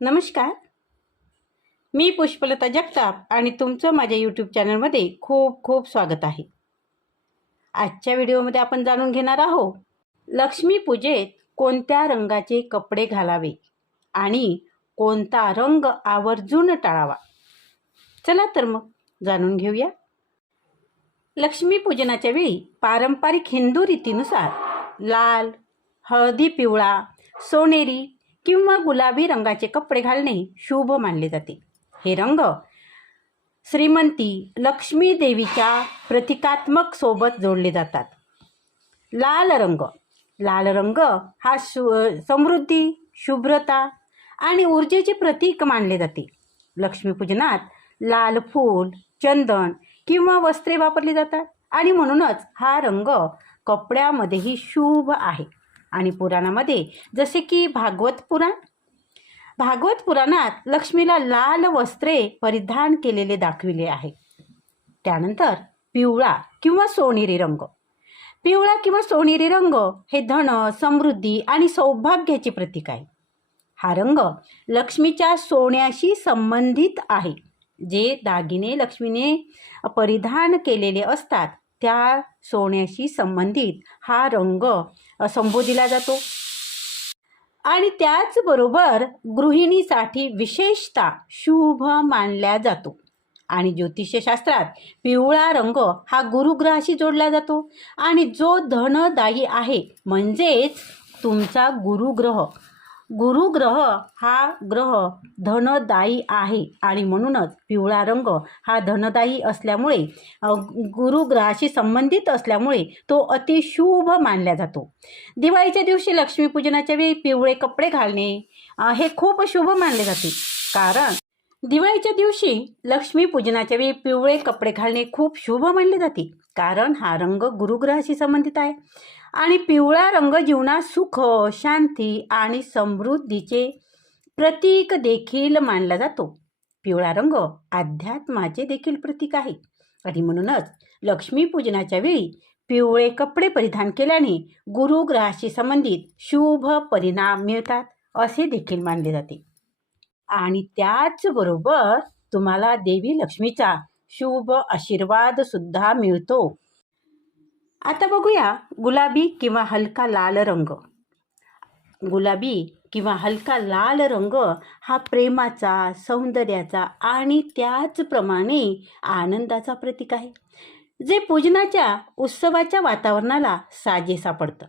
नमस्कार. मी पुष्पलता जगताप आणि तुमचं माझ्या यूट्यूब चॅनलमध्ये खूप खूप स्वागत आहे. आजच्या व्हिडिओमध्ये आपण जाणून घेणार आहोत लक्ष्मीपूजेत कोणत्या रंगाचे कपडे घालावे आणि कोणता रंग आवर्जून टाळावा? चला तर मग जाणून घेऊया. लक्ष्मीपूजनाच्या वेळी पारंपरिक हिंदू रीतीनुसार लाल हळदी पिवळा सोनेरी किंवा गुलाबी रंगाचे कपडे घालणे शुभ मानले जाते. हे रंग श्रीमंती लक्ष्मी देवीच्या प्रतिकात्मक सोबत जोडले जातात. लाल रंग. लाल रंग हा शु समृद्धी शुभ्रता आणि ऊर्जेचे प्रतीक मानले जाते. लक्ष्मीपूजनात लाल फूल चंदन किंवा वस्त्रे वापरली जातात आणि म्हणूनच हा रंग कपड्यामध्येही शुभ आहे. आणि पुराणामध्ये जसे की भागवत पुराण. भागवत पुराणात लक्ष्मीला लाल वस्त्रे परिधान केलेले दाखविले आहे. त्यानंतर पिवळा किंवा सोनेरी रंग. पिवळा किंवा सोनेरी रंग हे धन समृद्धी आणि सौभाग्याचे प्रतीक आहे. हा रंग लक्ष्मीच्या सोन्याशी संबंधित आहे. जे दागिने लक्ष्मीने परिधान केलेले असतात त्या सोन्याशी संबंधित हा रंग संबोधिला जातो. आणि त्याचबरोबर गृहिणीसाठी विशेषतः शुभ मानल्या जातो. आणि ज्योतिषशास्त्रात पिवळा रंग हा गुरुग्रहाशी जोडला जातो. आणि जो धनदायी आहे म्हणजेच तुमचा गुरुग्रह. गुरुग्रह हा ग्रह धनदायी आहे आणि म्हणूनच पिवळा रंग हा धनदायी असल्यामुळे गुरुग्रहाशी संबंधित असल्यामुळे तो अतिशुभ मानला जातो. दिवाळीच्या दिवशी लक्ष्मीपूजनाच्या वेळी पिवळे कपडे घालणे हे खूप शुभ मानले जाते. कारण दिवाळीच्या दिवशी लक्ष्मीपूजनाच्या वेळी पिवळे कपडे घालणे खूप शुभ मानले जाते. कारण हा रंग गुरुग्रहाशी संबंधित आहे. आणि पिवळा रंग जीवनात सुख शांती आणि समृद्धीचे प्रतीक देखील मानला जातो. पिवळा रंग अध्यात्माचे देखील प्रतीक आहे. आणि म्हणूनच लक्ष्मीपूजनाच्या वेळी पिवळे कपडे परिधान केल्याने गुरुग्रहाशी संबंधित शुभ परिणाम मिळतात असे देखील मानले जाते. आणि त्याचबरोबर तुम्हाला देवी लक्ष्मीचा शुभ आशीर्वाद सुद्धा मिळतो. आता बघूया गुलाबी किंवा हलका लाल रंग. गुलाबी किंवा हलका लाल रंग हा प्रेमाचा सौंदर्याचा आणि त्याचप्रमाणे आनंदाचा प्रतीक आहे. जे पूजनाच्या उत्सवाच्या वातावरणाला साजे सापडतं.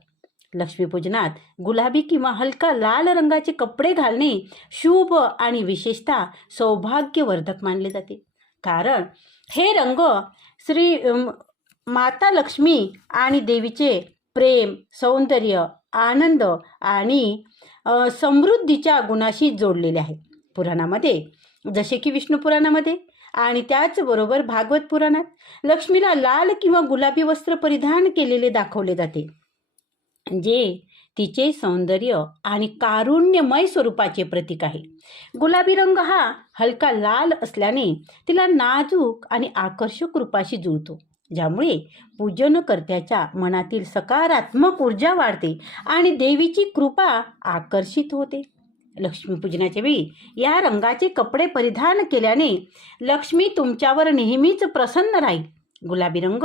लक्ष्मीपूजनात गुलाबी किंवा हलका लाल रंगाचे कपडे घालणे शुभ आणि विशेषतः सौभाग्यवर्धक मानले जाते. कारण हे रंग श्री माता लक्ष्मी आणि देवीचे प्रेम सौंदर्य आनंद आणि समृद्धीच्या गुणाशी जोडलेले आहे. पुराणामध्ये जसे की विष्णू पुराणामध्ये आणि त्याचबरोबर भागवत पुराणात लक्ष्मीला लाल किंवा गुलाबी वस्त्र परिधान केलेले दाखवले जाते जे तिचे सौंदर्य आणि कारुण्यमय स्वरूपाचे प्रतीक आहे. गुलाबी रंग हा हलका लाल असल्याने तिला नाजूक आणि आकर्षक रूपाशी जुळतो. ज्यामुळे पूजनकर्त्याच्या मनातील सकारात्मक ऊर्जा वाढते आणि देवीची कृपा आकर्षित होते. लक्ष्मीपूजनाच्या वेळी या रंगाचे कपडे परिधान केल्याने लक्ष्मी तुमच्यावर नेहमीच प्रसन्न राहील. गुलाबी रंग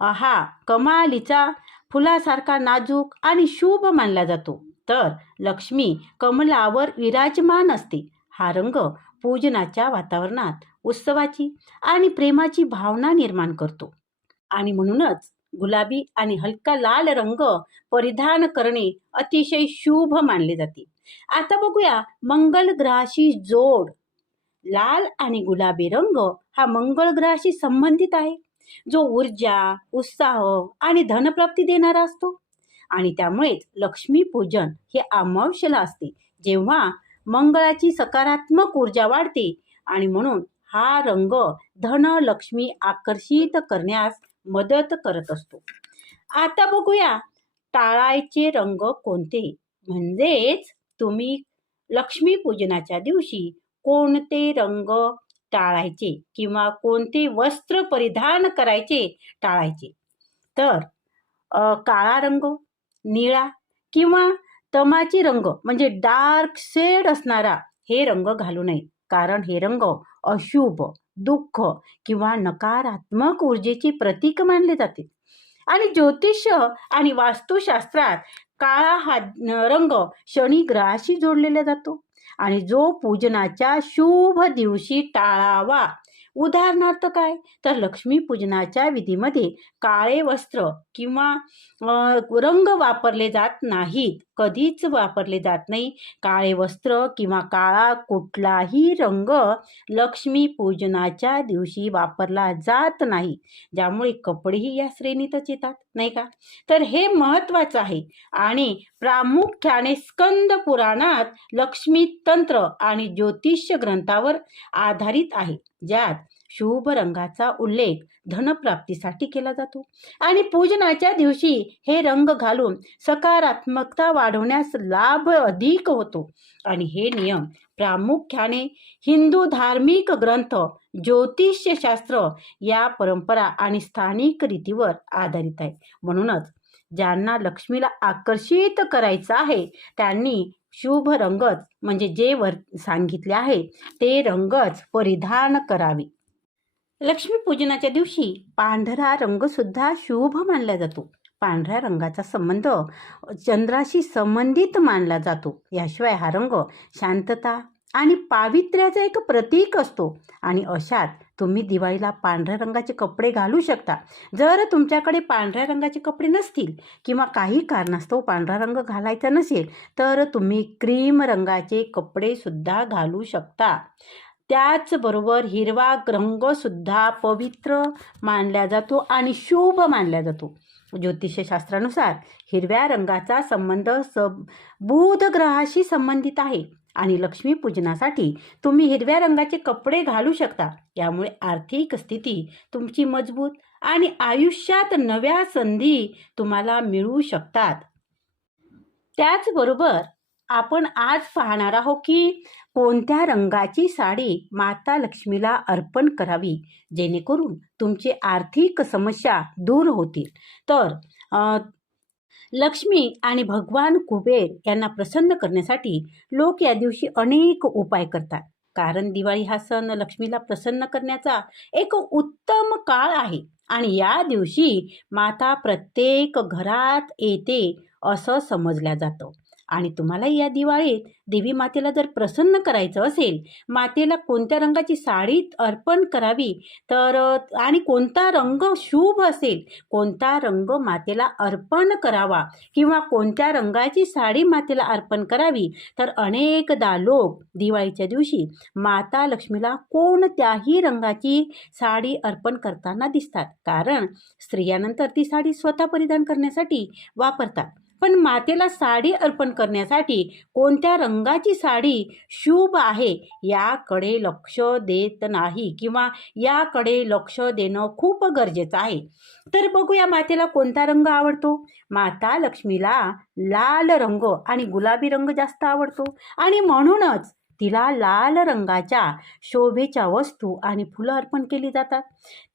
हा कमालीचा फुलासारखा नाजूक आणि शुभ मानला जातो. तर लक्ष्मी कमलावर विराजमान असते. हा रंग पूजनाच्या वातावरणात उत्सवाची आणि प्रेमाची भावना निर्माण करतो. आणि म्हणूनच गुलाबी आणि हलका लाल रंग परिधान करणे अतिशय शुभ मानले जाते. आता बघूया मंगल ग्रहाशी जोड. लाल आणि गुलाबी रंग हा मंगळ ग्रहाशी संबंधित आहे. जो ऊर्जा उत्साह आणि धनप्राप्ती देणारा असतो. आणि त्यामुळेच लक्ष्मी पूजन हे अमावश्यला असते. जेव्हा मंगळाची सकारात्मक ऊर्जा वाढते आणि म्हणून हा रंग धन लक्ष्मी आकर्षित करण्यास मदत करत असतो. आता बघूया टाळायचे रंग कोणते? म्हणजेच तुम्ही लक्ष्मी पूजनाच्या दिवशी कोणते रंग टाळायचे किंवा कोणते वस्त्र परिधान करायचे टाळायचे? तर अ, काळा रंग निळा किंवा तमाची रंग म्हणजे डार्क शेड असणारा हे रंग घालू नये. कारण हे रंग अशुभ. दुःख किंवा नकारात्मक ऊर्जेची प्रतीक मानले जाते. आणि ज्योतिष आणि वास्तुशास्त्रात काळा हा रंग शनी ग्रहाशी जोडलेला जातो. आणि जो पूजनाच्या शुभ दिवशी टाळावा. उदाहरणार्थ काय? तर लक्ष्मी पूजनाच्या विधीमध्ये काळे वस्त्र किंवा रंग वापरले जात नाहीत. कधीच वापरले जात नाही. काळे वस्त्र किंवा काळा कुठलाही रंग लक्ष्मी पूजनाच्या दिवशी वापरला जात नाही. ज्यामुळे कपडेही या श्रेणीतच येतात नाही का? तर हे महत्त्वाचं आहे. आणि प्रामुख्याने स्कंद पुराणात लक्ष्मी तंत्र आणि ज्योतिष ग्रंथावर आधारित आहे. ज्यात शुभ रंगाचा उल्लेख धनप्राप्तीसाठी केला जातो. आणि पूजनाच्या दिवशी हे रंग घालून सकारात्मकता वाढवण्यास लाभ अधिक होतो. आणि हे नियम प्रामुख्याने हिंदू धार्मिक ग्रंथ ज्योतिषशास्त्र या परंपरा आणि स्थानिक रीतीवर आधारित आहे. म्हणूनच ज्यांना लक्ष्मीला आकर्षित करायचं आहे त्यांनी शुभ रंगच म्हणजे जे वर सांगितले आहे ते रंगच परिधान करावे. लक्ष्मीपूजनाच्या दिवशी पांढरा रंगसुद्धा शुभ मानला जातो. पांढऱ्या रंगाचा संबंध चंद्राशी संबंधित मानला जातो. याशिवाय हा रंग शांतता आणि पावित्र्याचं एक प्रतीक असतो. आणि अशात तुम्ही दिवाळीला पांढऱ्या रंगाचे कपडे घालू शकता. जर तुमच्याकडे पांढऱ्या रंगाचे कपडे नसतील किंवा काही कारणास्तव पांढरा रंग घालायचा नसेल तर तुम्ही क्रीम रंगाचे कपडेसुद्धा घालू शकता. त्याचबरोबर हिरवा रंगसुद्धा पवित्र मानला जातो आणि शुभ मानला जातो. ज्योतिषशास्त्रानुसार हिरव्या रंगाचा संबंध स बुध ग्रहाशी संबंधित आहे आणि लक्ष्मी पूजनासाठी तुम्ही हिरव्या रंगाचे कपडे घालू शकता. यामुळे आर्थिक स्थिती तुमची मजबूत आणि आयुष्यात नव्या संधी तुम्हाला मिळू शकतात. त्याचबरोबर आपण आज पाहणार आहोत की कोणत्या रंगाची साडी माता लक्ष्मीला अर्पण करावी? जेणेकरून तुमची आर्थिक समस्या दूर होतील. तर लक्ष्मी आणि भगवान कुबेर यांना प्रसन्न करण्यासाठी लोक या दिवशी अनेक उपाय करतात. कारण दिवाळी हा सण लक्ष्मीला प्रसन्न करण्याचा एक उत्तम काळ आहे आणि या दिवशी माता प्रत्येक घरात येते असं समजल्या जातं. आणि तुम्हाला या दिवाळीत देवी मातेला जर प्रसन्न करायचं असेल मातेला कोणत्या रंगाची साडी अर्पण करावी तर आणि कोणता रंग शुभ असेल कोणता रंग मातेला अर्पण करावा किंवा कोणत्या रंगाची साडी मातेला अर्पण करावी तर अनेकदा लोक दिवाळीच्या दिवशी माता लक्ष्मीला कोणत्याही रंगाची साडी अर्पण करताना दिसतात. कारण स्त्रियानंतर ती साडी स्वतः परिधान करण्यासाठी वापरतात. पण मातेला साडी अर्पण करण्यासाठी कोणत्या रंगाची साडी शुभ आहे याकडे लक्ष देत नाही किंवा याकडे लक्ष देणं खूप गरजेचं आहे. तर बघूया मातेला कोणता रंग आवडतो? माता लक्ष्मीला लाल रंग आणि गुलाबी रंग जास्त आवडतो. आणि म्हणूनच तिला लाल रंगाच्या शोभेच्या वस्तू आणि फुलं अर्पण केली जातात.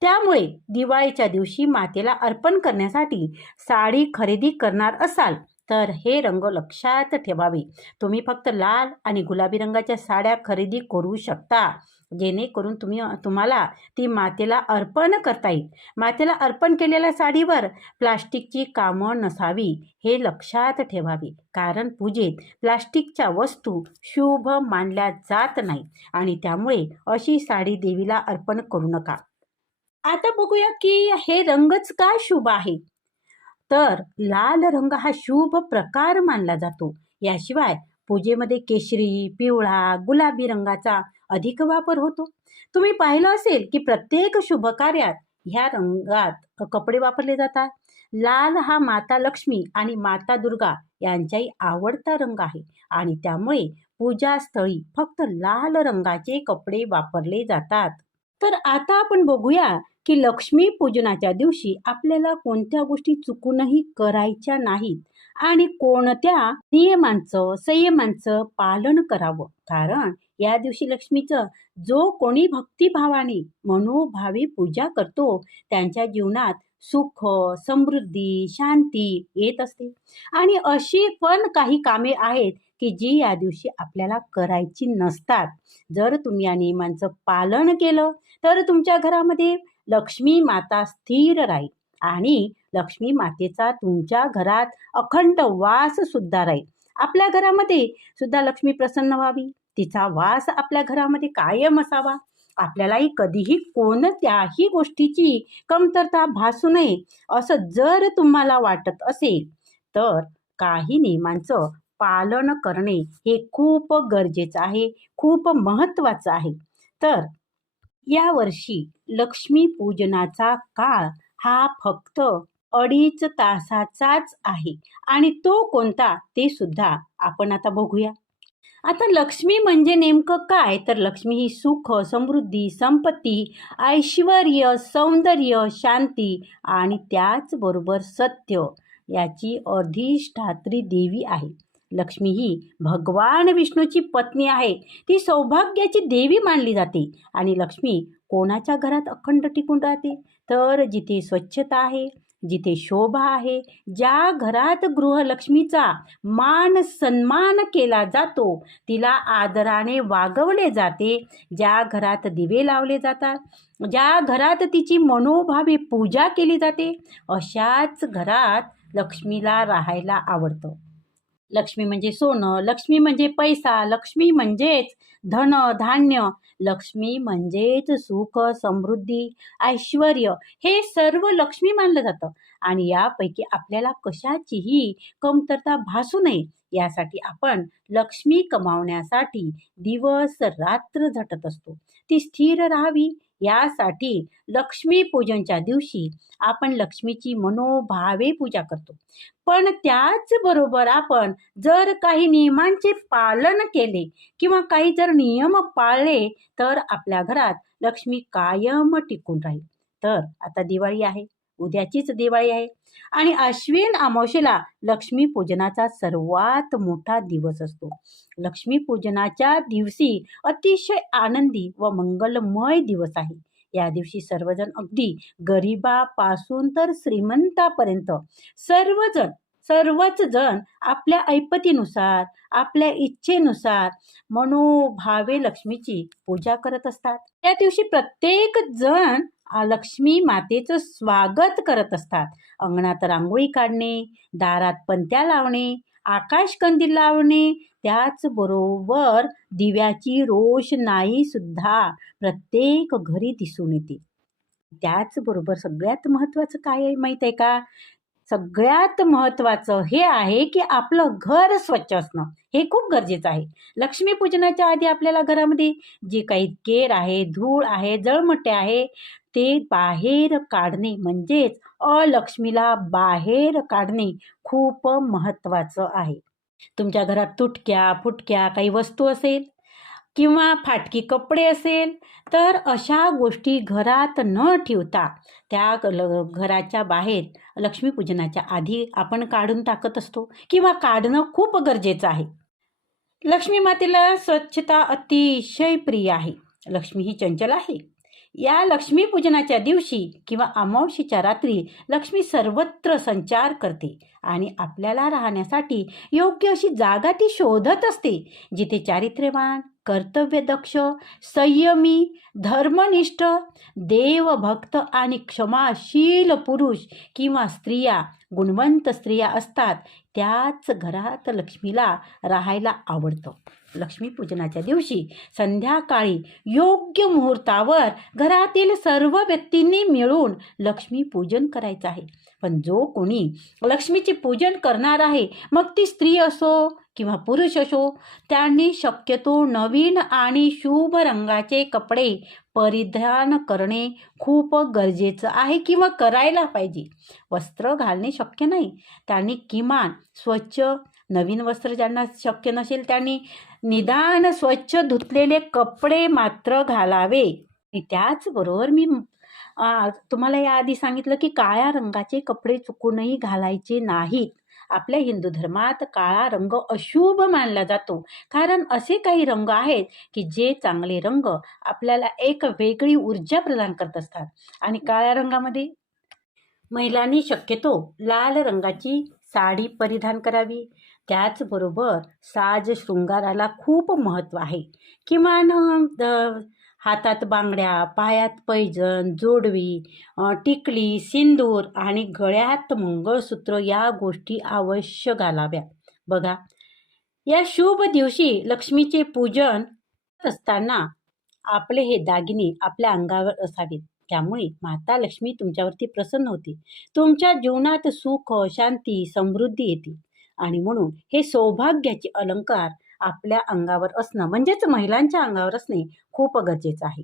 त्यामुळे दिवाळीच्या दिवशी मातेला अर्पण करण्यासाठी साडी खरेदी करणार असाल. तर हे रंग लक्षात ठेवावे. तुम्ही फक्त लाल आणि गुलाबी रंगाच्या साड्या खरेदी करू शकता. जेणेकरून तुम्ही तुम्हाला ती मातेला अर्पण करता येईल. मातेला अर्पण केलेल्या साडीवर प्लास्टिकची कामं नसावी हे लक्षात ठेवावे. कारण पूजेत प्लास्टिकच्या वस्तू शुभ मानल्या जात नाही आणि त्यामुळे अशी साडी देवीला अर्पण करू नका. आता बघूया की हे रंगच का शुभ आहे? तर लाल रंग हा शुभ प्रकार मानला जातो. याशिवाय पूजेमध्ये केशरी पिवळा गुलाबी रंगाचा अधिक वापर होतो. तुम्ही पाहिलं असेल की प्रत्येक शुभ कार्यात ह्या रंगात कपडे वापरले जातात. लाल हा माता लक्ष्मी आणि माता दुर्गा यांचाही आवडता रंग आहे आणि त्यामुळे पूजास्थळी फक्त लाल रंगाचे कपडे वापरले जातात. तर आता आपण बघूया की लक्ष्मी पूजनाच्या दिवशी आपल्याला कोणत्या गोष्टी चुकूनही करायच्या नाहीत आणि कोणत्या नियमांचं संयमांचं पालन करावं. कारण या दिवशी लक्ष्मीचं जो कोणी भक्तिभावाने मनोभावी पूजा करतो त्यांच्या जीवनात सुख समृद्धी शांती येत असते. आणि अशी पण काही कामे आहेत की जी या दिवशी आपल्याला करायची नसतात. जर तुम्ही या नियमांचं पालन केलं तर तुमच्या घरामध्ये लक्ष्मी माता स्थिर राहील. आणि लक्ष्मी मातेचा तुमच्या घरात अखंड वास सुद्धा राहील. आपल्या घरामध्ये सुद्धा लक्ष्मी प्रसन्न व्हावी. तिचा वास आपल्या घरामध्ये कायम असावा. आपल्यालाही कधीही कोणत्याही गोष्टीची कमतरता भासू नये असं जर तुम्हाला वाटत असेल तर काही नियमांचं पालन करणे हे खूप गरजेचं आहे खूप महत्त्वाचं आहे. तर यावर्षी लक्ष्मी पूजनाचा काळ हा फक्त अडीच तासाचाच आहे. आणि तो कोणता ते सुद्धा आपण आता बघूया. आता लक्ष्मी म्हणजे नेमकं काय? तर लक्ष्मी ही सुख समृद्धी संपत्ती ऐश्वर सौंदर्य शांती आणि त्याचबरोबर सत्य याची अधिष्ठात्री देवी आहे. लक्ष्मी ही भगवान विष्णूची पत्नी आहे. ती सौभाग्याची देवी मानली जाते आणि लक्ष्मी कोणाच्या घरात अखंड टिकून राहते? तर जिथे स्वच्छता आहे जिथे शोभा आहे ज्या घरात गृहलक्ष्मीचा मान सन्मान केला जातो तिला आदराने वागवले जाते. ज्या घरात दिवे लावले जातात ज्या घरात तिची मनोभावे पूजा केली जाते अशाच घरात लक्ष्मीला राहायला आवडतं. लक्ष्मी म्हणजे सोनं लक्ष्मी म्हणजे पैसा लक्ष्मी म्हणजेच धन धान्य लक्ष्मी म्हणजेच सुख समृद्धी ऐश्वर हे सर्व लक्ष्मी मानलं जातं. आणि यापैकी आपल्याला कशाचीही कमतरता भासू नये यासाठी आपण लक्ष्मी कमावण्यासाठी दिवस रात्र झटत असतो. ती स्थिर राहावी यासाठी लक्ष्मी पूजनच्या दिवशी आपण लक्ष्मीची मनोभावे पूजा करतो. पण त्याचबरोबर आपण जर काही नियमांचे पालन केले किंवा काही जर नियम पाळले तर आपल्या घरात लक्ष्मी कायम टिकून राहील. तर आता दिवाळी आहे. उद्याचीच दिवाळी आहे. आणि अश्विन अमावशेला लक्ष्मी पूजनाचा सर्वात मोठा दिवस असतो. लक्ष्मी पूजनाच्या दिवशी अतिशय आनंदी व मंगलमय दिवस आहे. या दिवशी सर्वजण अगदी गरिबापासून तर श्रीमंतापर्यंत सर्वजण सर्वच जण आपल्या ऐपतीनुसार आपल्या इच्छेनुसार मनोभावे लक्ष्मीची पूजा करत असतात. या दिवशी प्रत्येक जण लक्ष्मी मातेचं स्वागत करत असतात. अंगणात रांगोळी काढणे दारात पंत्या लावणे आकाश कंदील लावणे त्याचबरोबर दिव्याची रोषणाई सुद्धा प्रत्येक घरी दिसून येते. त्याचबरोबर सगळ्यात महत्त्वाचं काय आहे माहीत आहे का? सगळ्यात महत्त्वाचं हे आहे की आपलं घर स्वच्छ असणं हे खूप गरजेचं आहे. लक्ष्मीपूजनाच्या आधी आपल्याला घरामध्ये जे काही केर आहे धूळ आहे जळमटे आहे ते बाहेर काढणे म्हणजेच अलक्ष्मीला बाहेर काढणे खूप महत्त्वाचं आहे. तुमच्या घरात तुटक्या फुटक्या काही वस्तू असेल किंवा फाटकी कपडे असेल तर अशा गोष्टी घरात न ठेवता त्या घराच्या बाहेर लक्ष्मीपूजनाच्या आधी आपण काढून टाकत असतो किंवा काढणं खूप गरजेचं आहे. लक्ष्मी मातेला स्वच्छता अतिशय प्रिय आहे. लक्ष्मी ही चंचल आहे. या लक्ष्मीपूजनाच्या दिवशी किंवा अमावशीच्या रात्री लक्ष्मी सर्वत्र संचार करते आणि आपल्याला राहण्यासाठी योग्य अशी जागा ती शोधत असते जिथे चारित्र्यवान कर्तव्यदक्ष संयमी धर्मनिष्ठ देवभक्त आणि क्षमाशील पुरुष किंवा स्त्रिया गुणवंत स्त्रिया असतात. त्याच घरात लक्ष्मीला राहायला आवडतं. लक्ष्मीपूजनाच्या दिवशी संध्याकाळी योग्य मुहूर्तावर घरातील सर्व व्यक्तींनी मिळून लक्ष्मीपूजन करायचं आहे. पण जो कोणी लक्ष्मीचे पूजन करणार आहे मग ती स्त्री असो किंवा पुरुष असो त्यांनी शक्यतो नवीन आणि शुभ रंगाचे कपडे परिधान करणे खूप गरजेचं आहे किंवा करायला पाहिजे. वस्त्र घालणे शक्य नाही. त्यांनी किमान स्वच्छ नवीन वस्त्र ज्यांना शक्य नसेल त्यांनी निदान स्वच्छ धुतलेले कपडे मात्र घालावे. त्याचबरोबर मी तुम्हाला याआधी सांगितलं की काळ्या रंगाचे कपडे चुकूनही घालायचे नाहीत. आपल्या हिंदू धर्मात काळा रंग अशुभ मानला जातो. कारण असे काही रंग आहेत की जे चांगले रंग आपल्याला एक वेगळी ऊर्जा प्रदान करत असतात. आणि काळ्या रंगामध्ये? महिलांनी शक्यतो लाल रंगाची साडी परिधान करावी. त्याचबरोबर साज शृंगाराला खूप महत्त्व आहे. किमान हातात बांगड्या पायात पैजण जोडवी टिकली सिंदूर आणि गळ्यात मंगळसूत्र या गोष्टी अवश्य घालाव्या. बघा या शुभ दिवशी लक्ष्मीचे पूजन असताना आपले हे दागिने आपल्या अंगावर असावेत. त्यामुळे माता लक्ष्मी तुमच्यावरती प्रसन्न होते. तुमच्या जीवनात सुख शांती समृद्धी येते. आणि म्हणून हे सौभाग्याचे अलंकार आपल्या अंगावर असणं म्हणजेच महिलांच्या अंगावर असणे खूप गरजेचं आहे.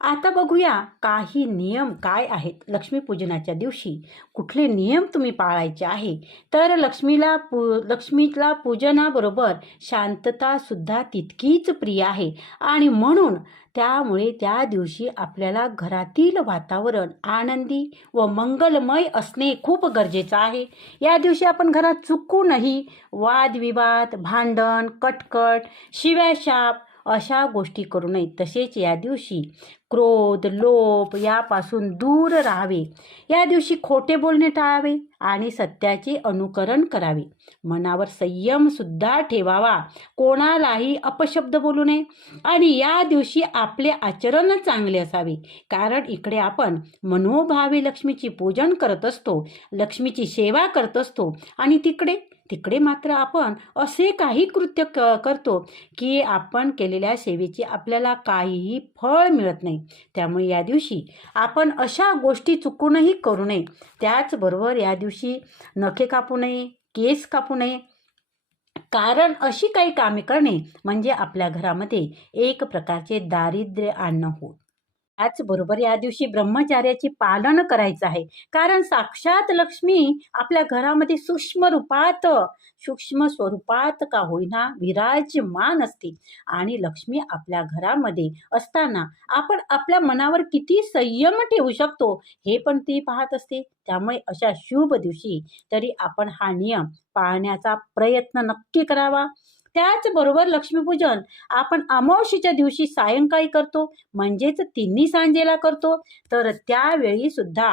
आता बघूया काही नियम काय आहेत लक्ष्मीपूजनाच्या दिवशी. कुठले नियम तुम्ही पाळायचे आहे? तर लक्ष्मीला पू लक्ष्मीला पूजनाबरोबर शांततासुद्धा तितकीच प्रिय आहे. आणि म्हणून त्यामुळे त्या दिवशी आपल्याला घरातील वातावरण आनंदी व मंगलमय असणे खूप गरजेचं आहे. या दिवशी आपण घरात चुकूनही वादविवाद भांडण कटकट शिव्याशाप अशा गोष्टी करू नये. तसेच या दिवशी क्रोध लोभ यापासून दूर राहावे. या दिवशी खोटे बोलणे टाळावे आणि सत्याचे अनुकरण करावे. मनावर संयमसुद्धा ठेवावा. कोणालाही अपशब्द बोलू नये. आणि या दिवशी आपले आचरण चांगले असावे. कारण इकडे आपण मनोभावे लक्ष्मीची पूजन करत असतो. लक्ष्मीची सेवा करत असतो. आणि तिकडे तिकडे मात्र आपण असे काही कृत्य क करतो की आपण केलेल्या सेवेची आपल्याला काहीही फळ मिळत नाही. त्यामुळे या दिवशी आपण अशा गोष्टी चुकूनही करू नये. त्याचबरोबर या दिवशी नखे कापू नये केस कापू नये. कारण अशी काही कामे करणे म्हणजे आपल्या घरामध्ये एक प्रकारचे दारिद्र्य आणणं होत त्याचबरोबर या दिवशी ब्रह्मचार्याची पालन करायचं आहे. कारण साक्षात लक्ष्मी आपल्या घरामध्ये सूक्ष्म रूपात सूक्ष्म स्वरूपात का होईना विराजमान असते. आणि लक्ष्मी आपल्या घरामध्ये असताना आपण आपल्या मनावर किती संयम ठेवू शकतो हे पण ती पाहत असते. त्यामुळे अशा शुभ दिवशी तरी आपण हा नियम पाळण्याचा प्रयत्न नक्की करावा. त्याचबरोबर लक्ष्मीपूजन. आपण अमावशीच्या दिवशी सायंकाळी करतो म्हणजेच तिन्ही सांजेला करतो. तर त्यावेळी सुद्धा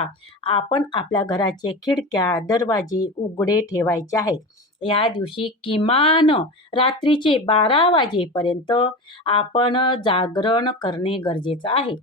आपण आपल्या घराचे खिडक्या दरवाजे उघडे ठेवायचे आहेत. या दिवशी किमान रात्रीचे बारा वाजेपर्यंत आपण जागरण करणे गरजेचं आहे.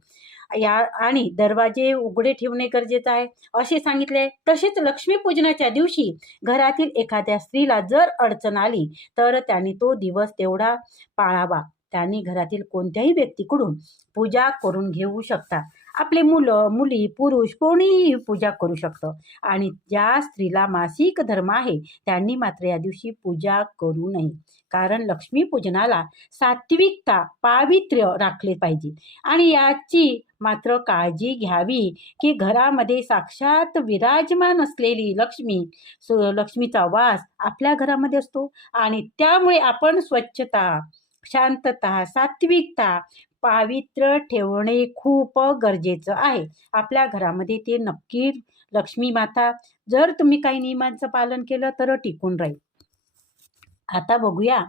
या आणि दरवाजे उघडे ठेवणे गरजेचं आहे. असे सांगितले तसेच लक्ष्मीपूजनाच्या दिवशी घरातील एखाद्या स्त्रीला जर अडचण आली तर त्यांनी तो दिवस तेवढा पाळावा. त्यांनी घरातील कोणत्याही व्यक्तीकडून पूजा करून घेऊ शकता. आपले मुलं मुली पुरुष कोणीही पूजा करू शकतं. आणि ज्या स्त्रीला मासिक धर्म आहे त्यांनी मात्र या दिवशी पूजा करू नये. कारण लक्ष्मीपूजनाला सात्विकता पावित्र्य राखले पाहिजे. आणि याची मात्र काळजी घ्यावी की घरामध्ये साक्षात विराजमान असलेली लक्ष्मी सु लक्ष्मीचा वास आपल्या घरामध्ये असतो. आणि त्यामुळे आपण स्वच्छता शांतता सात्विकता पावित्र्य ठेवणे खूप गरजेचं आहे. आपल्या घरामध्ये ते नक्की लक्ष्मी माता जर तुम्ही काही नियमांचं पालन केलं तर टिकून राहील. आता बघूया.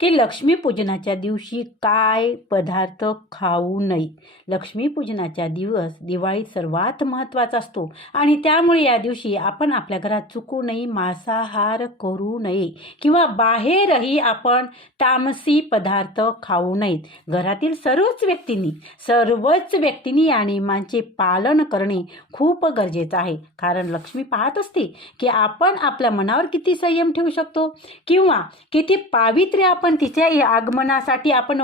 की लक्ष्मीपूजनाच्या दिवशी काय पदार्थ खाऊ नये. लक्ष्मीपूजनाच्या दिवस दिवाळी सर्वात महत्त्वाचा असतो आणि त्यामुळे या दिवशी आपण आपल्या घरात चुकू नये मांसाहार करू नये किंवा बाहेरही आपण तामसी पदार्थ खाऊ नयेत घरातील सर्वच व्यक्तींनी सर्वच व्यक्तींनी या नियमांचे पालन करणे खूप गरजेचं आहे. कारण लक्ष्मी पाहत असते की आपण आपल्या मनावर किती संयम ठेवू शकतो किंवा किती पावित्र्य आपण पण तिच्या आगमनासाठी आपण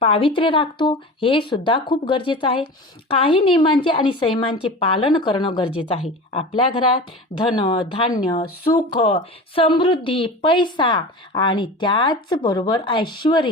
पावित्र्य राखतो हे सुद्धा खूप गरजेचं आहे. काही नियमांचे आणि संयमांचे पालन करणं गरजेचं आहे. आपल्या घरात धन धान्य सुख समृद्धी पैसा आणि त्याचबरोबर ऐश्वर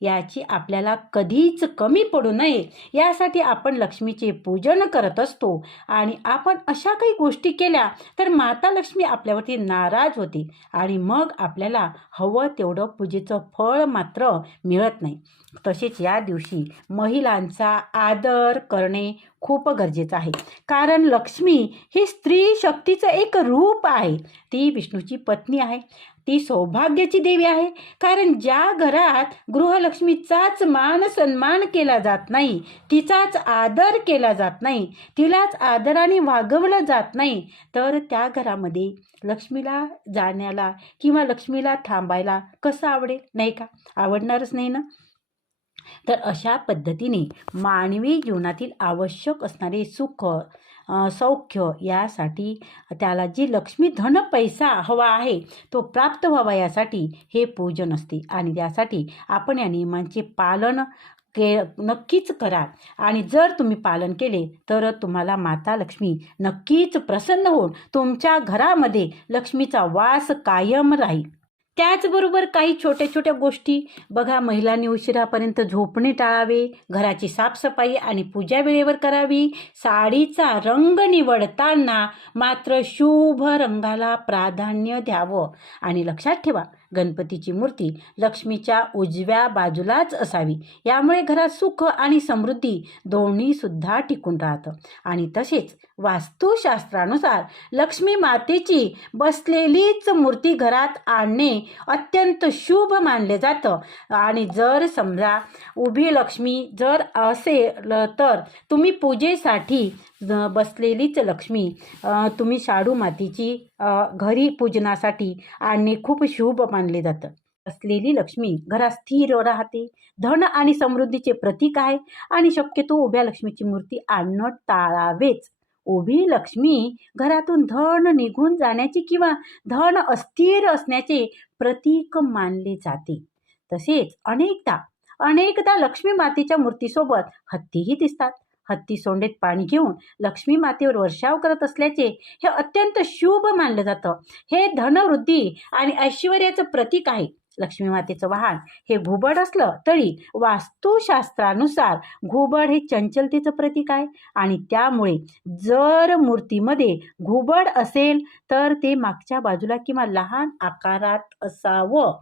याची आपल्याला कधीच कमी पडू नये. यासाठी आपण लक्ष्मीचे पूजन करत असतो. आणि आपण अशा काही गोष्टी केल्या तर माता लक्ष्मी आपल्यावरती नाराज होते. आणि मग आपल्याला हवं तेवढं पूजेचं फळ मात्र मिळत नाही. तसेच या दिवशी महिलांचा आदर करणे खूप गरजेचं आहे. कारण लक्ष्मी ही स्त्री शक्तीचं एक रूप आहे. ती विष्णूची पत्नी आहे. ती सौभाग्याची देवी आहे. कारण ज्या घरात गृहलक्ष्मीचाच मान सन्मान केला जात नाही तिचाच आदर केला जात नाही तिलाच आदराने वागवलं जात नाही तर त्या घरामध्ये लक्ष्मीला जाण्याला किंवा लक्ष्मीला थांबायला कसं आवडेल? नाही का? आवडणारच नाही ना? तर अशा पद्धतीने मानवी जीवनातील आवश्यक असणारे सुख सौख्य यासाठी त्याला जी लक्ष्मी धन पैसा हवा आहे तो प्राप्त व्हावा यासाठी हे पूजन असते. आणि त्यासाठी आपण या नियमांचे पालन के नक्कीच करा. आणि जर तुम्ही पालन केले तर तुम्हाला माता लक्ष्मी नक्कीच प्रसन्न होऊन तुमच्या घरामध्ये लक्ष्मीचा वास कायम राहील. त्याचबरोबर काही छोट्या छोट्या गोष्टी. बघा महिलांनी उशिरापर्यंत झोपणे टाळावे घराची साफसफाई आणि पूजा वेळेवर करावी. साडीचा रंग निवडताना मात्र शुभ रंगाला प्राधान्य द्यावं. आणि लक्षात ठेवा गणपतीची मूर्ती लक्ष्मीच्या उजव्या बाजूलाच असावी. यामुळे घरात सुख आणि समृद्धी दोन्ही सुद्धा टिकून राहतं. आणि तसेच वास्तुशास्त्रानुसार लक्ष्मी मातेची बसलेलीच मूर्ती घरात आणणे अत्यंत शुभ मानले जातं. आणि जर समजा उभी लक्ष्मी जर असेल तर तुम्ही पूजेसाठी बसलेलीच लक्ष्मी तुम्ही शाडू मातीची घरी पूजनासाठी आणणे खूप शुभ मानले जातं. असलेली लक्ष्मी घरात स्थिर राहते. धन आणि समृद्धीचे प्रतीक आहे आणि शक्यतो उभ्या लक्ष्मीची मूर्ती आणणं टाळावेच. उभी लक्ष्मी घरातून धन निघून जाण्याची किंवा धन अस्थिर असण्याचे प्रतीक मानले जाते. तसेच अनेकदा अनेकदा लक्ष्मी मातेच्या मूर्तीसोबत हत्तीही दिसतात. हत्ती सोंडेत पाणी घेऊन लक्ष्मी मातेवर वर्षाव करत असल्याचे हे अत्यंत शुभ मानलं जातं. हे धनवृद्धी आणि ऐश्वर्याचं प्रतीक आहे. लक्ष्मी मातेचं वाहन हे घुबड असलं तरी वास्तुशास्त्रानुसार घुबड हे चंचलतेचं प्रतीक आहे. आणि त्यामुळे जर मूर्तीमध्ये घुबड असेल तर ते मागच्या बाजूला किंवा लहान आकारात असावं.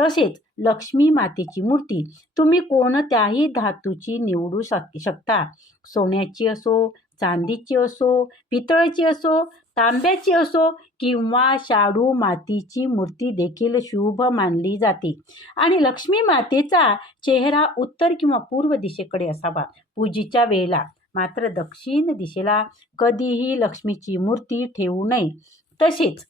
तसेच लक्ष्मी मातेची मूर्ती. तुम्ही कोणत्याही धातूची निवडू शक शकता. सोन्याची असो चांदीची असो पितळची असो तांब्याची असो किंवा शाडू मातीची मूर्ती देखील शुभ मानली जाते. आणि लक्ष्मी मातेचा चेहरा उत्तर किंवा पूर्व दिशेकडे असावा. पूजेच्या वेळेला मात्र दक्षिण दिशेला कधीही लक्ष्मीची मूर्ती ठेवू नये. तसेच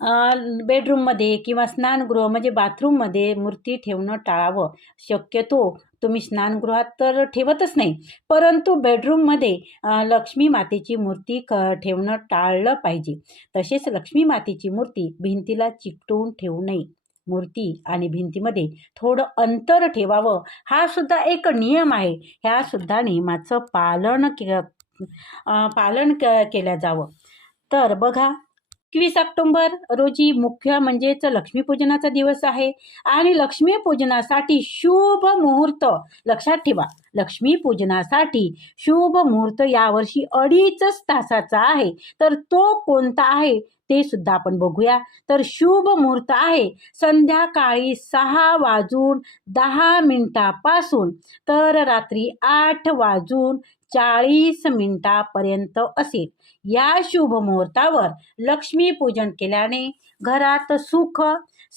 बेडरूममध्ये किंवा स्नानगृह म्हणजे बाथरूममध्ये मूर्ती ठेवणं टाळावं. शक्यतो तुम्ही स्नानगृहात तर ठेवतच नाही. परंतु बेडरूममध्ये लक्ष्मी मातेची मूर्ती क ठेवणं टाळलं पाहिजे. तसेच लक्ष्मी मातेची मूर्ती भिंतीला चिकटवून ठेवू नये. मूर्ती आणि भिंतीमध्ये थोडं अंतर ठेवावं. हा सुद्धा एक नियम आहे. ह्या सुद्धा नियमाचं पालन के पालन क केलं जावं. तर बघा एकवीस ऑक्टोंबर रोजी मुख्य म्हणजेच लक्ष्मीपूजनाचा दिवस आहे. आणि लक्ष्मीपूजनासाठी शुभ मुहूर्त लक्षात ठेवा. लक्ष्मीपूजनासाठी शुभ मुहूर्त यावर्षी अडीच तासाचा आहे. तर तो कोणता आहे ते सुद्धा आपण बघूया. तर शुभ मुहूर्त आहे संध्याकाळी सहा वाजून दहा मिनिटापासून. तर रात्री आठ वाजून चाळीस मिनिटापर्यंत असेल. या शुभ मुहूर्तावर लक्ष्मीपूजन केल्याने घरात सुख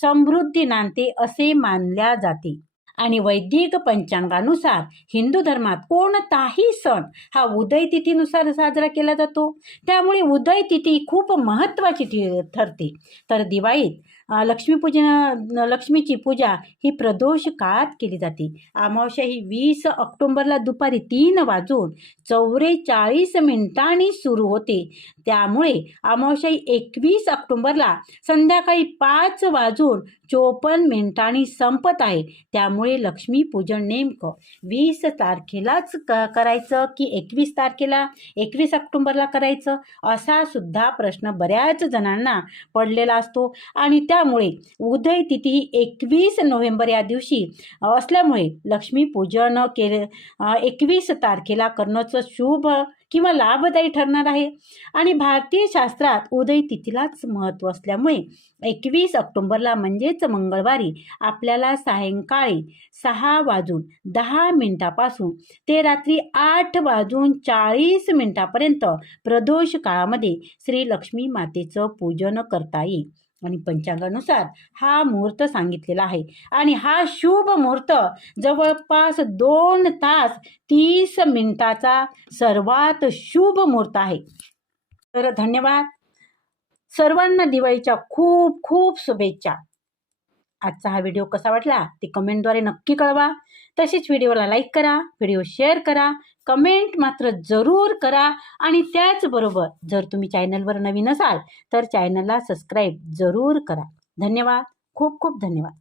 समृद्धी नांदते असे मानल्या जाते. आणि वैदिक पंचांगानुसार हिंदू धर्मात कोणताही सण हा उदय तिथीनुसार साजरा केला जातो. त्यामुळे उदय तिथी खूप महत्त्वाची ठरते. तर दिवाळीत लक्ष्मीपूजन लक्ष्मीची पूजा ही प्रदोष काळात केली जाते. अमावस्या ही वीस ऑक्टोंबरला दुपारी तीन वाजून चौवेचाळीस मिनिटांनी सुरू होते. त्यामुळे अमावस्या ही एकवीस ऑक्टोंबरला संध्याकाळी पाच वाजून चोपन्न मिनिटांनी संपत आहे. त्यामुळे लक्ष्मीपूजन नेमकं वीस तारखेलाच क करायचं की एकवीस तारखेला एकवीस ऑक्टोंबरला करायचं? असा सुद्धा प्रश्न बऱ्याच जणांना पडलेला असतो. आणि त्या त्यामुळे उदय तिथी ही एकवीस नोव्हेंबर या दिवशी असल्यामुळे लक्ष्मीपूजन केले एकवीस तारखेला करण्याचं शुभ किंवा लाभदायी ठरणार आहे. आणि भारतीय शास्त्रात उदय तिथीलाच महत्त्व असल्यामुळे एकवीस ऑक्टोंबरला म्हणजेच मंगळवारी आपल्याला सायंकाळी सहा वाजून दहा मिनिटापासून ते रात्री आठ वाजून चाळीस मिनिटापर्यंत प्रदोष काळामध्ये श्री लक्ष्मी मातेचं पूजन करता येईल. आणि पंचांगानुसार हा मुहूर्त सांगितलेला आहे. आणि हा शुभ मुहूर्त जवळपास दोन तास तीस मिनिटाचा सर्वात शुभ मुहूर्त आहे. तर धन्यवाद. सर्वांना दिवाळीच्या खूप खूप शुभेच्छा. आजचा हा व्हिडिओ कसा वाटला ते कमेंटद्वारे नक्की कळवा. तसेच व्हिडिओला लाईक करा व्हिडिओ शेअर करा. कमेंट मात्र जरूर करा आणि त्याचबरोबर जर तुम्ही चॅनलवर नवीन असाल तर चॅनलला सबस्क्राईब जरूर करा. धन्यवाद. खूप खूप धन्यवाद.